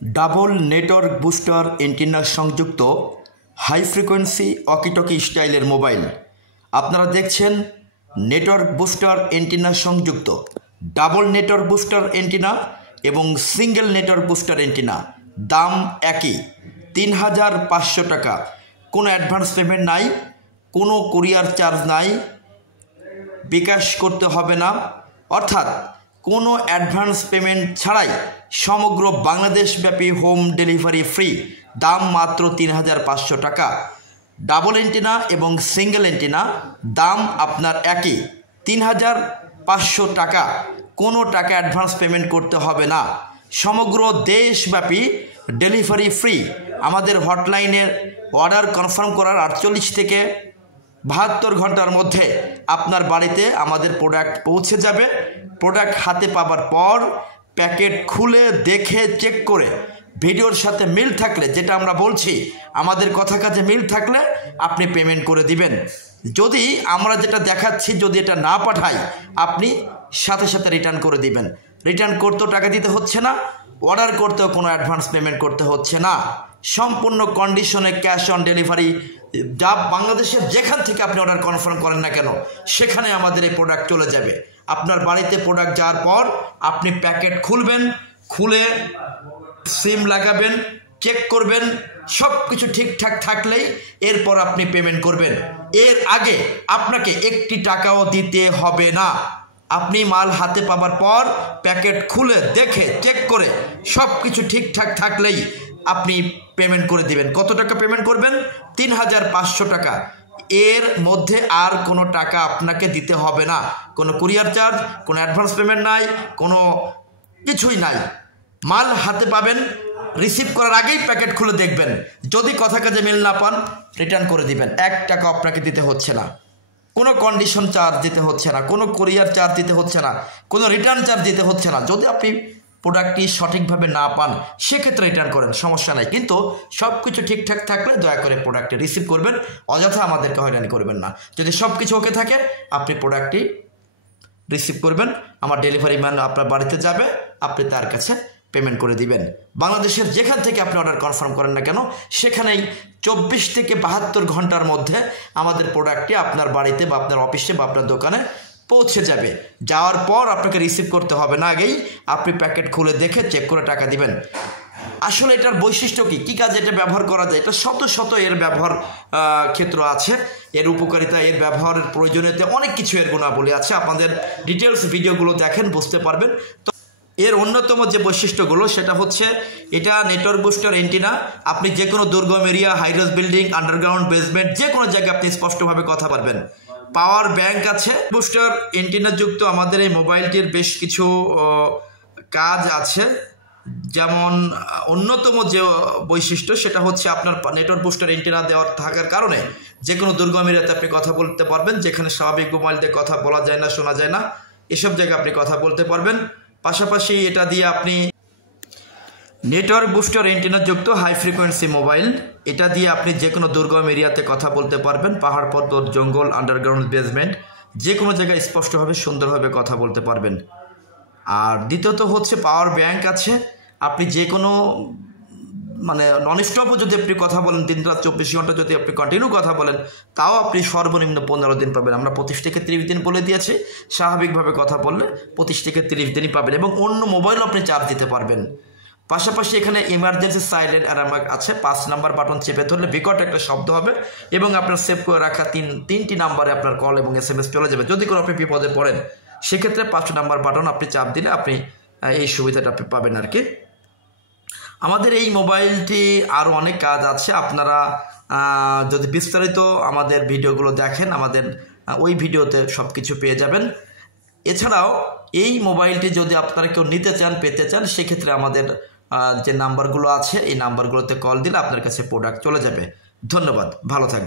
Double network booster antenna সংযুক্ত high frequency walkie talkie স্টাইলের mobile আপনারা দেখছেন। নেটওয়ার্ক বুস্টার এন্টিনা সংযুক্ত ডাবল নেটওয়ার্ক বুস্টার এন্টিনা এবং সিঙ্গেল নেটওয়ার্ক বুস্টার এন্টিনা, দাম একই ৩৫০০ টাকা। কোনো অ্যাডভান্স পেমেন্ট নাই, কোনো কুরিয়ার চার্জ নাই, বিকাশ করতে হবে না, অর্থাৎ কোনো অ্যাডভান্স পেমেন্ট ছাড়াই সমগ্র বাংলাদেশব্যাপী হোম ডেলিভারি ফ্রি। দাম মাত্র ৩৫০০ টাকা। ডাবল এন্টিনা এবং সিঙ্গেল এন্টিনা দাম আপনার একই ৩৫০০ টাকা। কোনো টাকা অ্যাডভান্স পেমেন্ট করতে হবে না। সমগ্র দেশব্যাপী ডেলিভারি ফ্রি। আমাদের হটলাইনের অর্ডার কনফার্ম করার ৪৮ থেকে ৭২ ঘন্টার মধ্যে আপনার বাড়িতে আমাদের প্রোডাক্ট পৌঁছে যাবে। প্রোডাক্ট হাতে পাবার পর প্যাকেট খুলে দেখে চেক করে ভিডিওর সাথে মিল থাকলে, যেটা আমরা বলছি আমাদের কথা কাজে মিল থাকলে আপনি পেমেন্ট করে দিবেন। যদি আমরা যেটা দেখাচ্ছি যদি এটা না পাঠাই, আপনি সাথে সাথে রিটার্ন করে দিবেন। রিটার্ন করতেও টাকা দিতে হচ্ছে না, অর্ডার করতেও কোনো অ্যাডভান্স পেমেন্ট করতে হচ্ছে না। সম্পূর্ণ কন্ডিশনে ক্যাশ অন ডেলিভারি। যা বাংলাদেশের যেখান থেকে আপনি অর্ডার কনফার্ম করেন না কেন, সেখানে আমাদের এই প্রোডাক্ট চলে যাবে। আপনার বাড়িতে প্রোডাক্ট যাওয়ার পর আপনি প্যাকেট খুলবেন, খুলে সিম লাগাবেন, চেক করবেন, সব কিছু ঠিকঠাক থাকলেই এরপর আপনি পেমেন্ট করবেন। এর আগে আপনাকে একটি টাকাও দিতে হবে না। আপনি মাল হাতে পাবার পর প্যাকেট খুলে দেখে চেক করে সব কিছু ঠিকঠাক থাকলেই আপনি পেমেন্ট করে দিবেন। কত টাকা পেমেন্ট করবেন? ৩৫০০ টাকা। এর মধ্যে আর কোনো টাকা আপনাকে দিতে হবে না। কোনো কুরিয়ার চার্জ, কোনো অ্যাডভান্স পেমেন্ট নাই, কোনো কিছুই নাই। মাল হাতে পাবেন, রিসিভ করার আগেই প্যাকেট খুলে দেখবেন। যদি কথা কাজে মিল না পান, রিটার্ন করে দিবেন। ১ টাকা আপনাকে দিতে হচ্ছে না, কোনো কন্ডিশন চার্জ দিতে হচ্ছে না, কোনো কুরিয়ার চার্জ দিতে হচ্ছে না, কোনো রিটার্ন চার্জ দিতে হচ্ছে না। যদি আপনি প্রোডাক্টটি সঠিকভাবে না পান, সেক্ষেত্রে রিটার্ন করেন, সমস্যা নাই। কিন্তু সব কিছু ঠিকঠাক থাকলে দয়া করে প্রোডাক্টটি রিসিভ করবেন, অযথা আমাদেরকে হয়রানি করবেন না। যদি সব কিছু ওকে থাকে, আপনি প্রোডাক্টটি রিসিভ করবেন, আমার ডেলিভারি ম্যান আপনার বাড়িতে যাবে, আপনি তার কাছে পেমেন্ট করে দিবেন। বাংলাদেশের যেখান থেকে আপনি অর্ডার কনফার্ম করেন না কেন, সেখানেই ২৪ থেকে ৭২ ঘন্টার মধ্যে আমাদের প্রোডাক্টটি আপনার বাড়িতে বা আপনার অফিসে বা আপনার দোকানে পৌঁছে যাবে। যাওয়ার পর আপনাকে রিসিভ করতে হবে না, আগেই আপনি প্যাকেট খুলে দেখে চেক করে টাকা দিবেন। আসলে এটার বৈশিষ্ট্য কি, কী কাজে এটা ব্যবহার করা যায়? এটা শত শত এর ব্যবহার ক্ষেত্র আছে, এর উপকারিতা, এর ব্যবহারের প্রয়োজনীয়তা, অনেক কিছু এর গুণাবলী আছে। আপনাদের ডিটেলস ভিডিওগুলো দেখেন, বুঝতে পারবেন। তো এর অন্যতম যে বৈশিষ্ট্যগুলো, সেটা হচ্ছে এটা নেটওয়ার্ক বুস্টার এন্টিনা। আপনি যে কোনো দুর্গম area, high-rise building, underground, basement, যে কোনো জায়গায় আপনি স্পষ্টভাবে কথা পারবেন। পাওয়ার ব্যাংক আছে। বুস্টার এন্টিনা যুক্ত আমাদের এই মোবাইলটির বেশ কিছু কাজ আছে। যেমন অন্যতম যে বৈশিষ্ট্য, সেটা হচ্ছে আপনার নেটওয়ার্ক বুস্টার এন্টিনা দেওয়ার থাকার কারণে যে কোনো দুর্গম এরিয়াতে আপনি কথা বলতে পারবেন। যেখানে স্বাভাবিক মোবাইল দিয়ে কথা বলা যায় না, শোনা যায় না, এসব জায়গায় আপনি কথা বলতে পারবেন। পাশাপাশি এটা দিয়ে আপনি নেটওয়ার্ক বুস্টার এন্টিনা যুক্ত হাই ফ্রিকোয়েন্সি মোবাইল, এটা দিয়ে আপনি যে কোনো দুর্গম এরিয়াতে কথা বলতে পারবেন। পাহাড় পর্বত, জঙ্গল, আন্ডারগ্রাউন্ড, বেসমেন্ট, যে কোনো জায়গায় স্পষ্টভাবে সুন্দরভাবে কথা বলতে পারবেন। আর দ্বিতীয়ত হচ্ছে পাওয়ার ব্যাংক আছে। আপনি যে কোনো নন স্টপও যদি আপনি কথা বলেন, দিন রাত ২৪ ঘন্টা যদি আপনি কন্টিনিউ কথা বলেন, তাও আপনি সর্বনিম্ন ১৫ দিন পাবেন। আমরা ২৫ থেকে ৩০ দিন বলে দিয়েছি। স্বাভাবিকভাবে কথা বললে ২৫ থেকে ৩০ দিনই পাবেন, এবং অন্য মোবাইলও আপনি চার্জ দিতে পারবেন। পাশাপাশি এখানে ইমার্জেন্সি সাইলেন্ট অ্যালার্ম আছে। ৫ নাম্বার বাটন চেপে ধরলে বিকট একটা শব্দ হবে, এবং আপনার সেভ করে রাখা তিনটি নাম্বারে আপনার কল এবং SMS চলে যাবে। যদি কোনো আপনি বিপদে পড়েন, সেক্ষেত্রে ৫ নাম্বার বাটন আপনি চাপ দিলে আপনি এই সুবিধাটা আপনি পাবেন আর কি। আমাদের এই মোবাইলটি আরও অনেক কাজ আছে। আপনারা যদি বিস্তারিত আমাদের ভিডিওগুলো দেখেন, আমাদের ওই ভিডিওতে সব কিছু পেয়ে যাবেন। এছাড়াও এই মোবাইলটি যদি আপনারা কেউ নিতে চান, পেতে চান, সেক্ষেত্রে আমাদের যে নাম্বারগুলো আছে, এই নাম্বারগুলোতে কল দিলে আপনার কাছে প্রোডাক্ট চলে যাবে। ধন্যবাদ, ভালো থাকবেন।